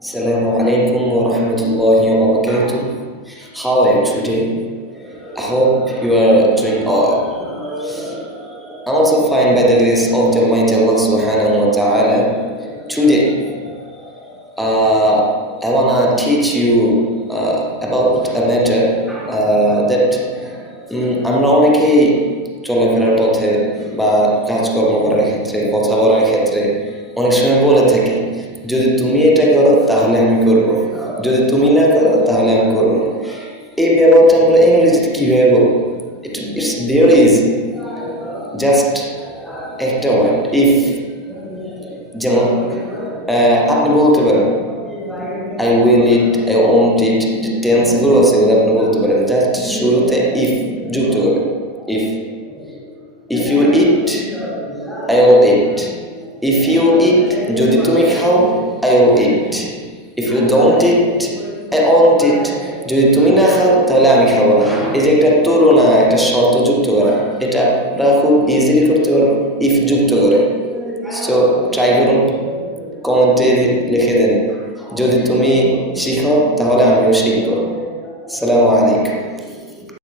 Assalamu alaikum wa rahmatullahi wa barakatuh. How are you today? I hope you are doing all. I'm also fine by the grace of the Almighty Allah subhanahu wa ta'ala. Today, I wanna teach you about a matter that আমরা অনেকেই চলাফেরার পথে বা কাজকর্ম করার ক্ষেত্রে কথা বলার ক্ষেত্রে অনেক সময় বলে থাকি, যদি তুমি এটা করো তাহলে আমি করব, যদি তুমি না করো তাহলে আমি করব। এই ব্যাপারটা আমরা ইংরেজিতে কীভাবে বলবো? ইটস ভেরি ইজি, জাস্ট একটা ওয়ার্ড, ইফ। যেমন আপনি বলতে পারেন I will eat, I won't eat, যে টেন্সগুলো আছে ওগুলো আপনি বলতে পারেন, জাস্ট শুরুতে ইফ যুক্ত করবেন। If if you eat, I will eat. If you eat, যদি তুমি খাও, I will eat. If you don't eat, I won't eat. যদি তুমি না খাও তাহলে আমি খাবো না। এই যে একটা তুলনা, একটা শর্ত যুক্ত করা, এটা আপনারা খুব ইজিলি করতে পারবো ইফ যুক্ত করে। সো ট্রাই করুন, কমেন্টে লিখে দেন, যদি তুমি শিখো তাহলে আমিও শিখবো। আসসালামু আলাইকুম।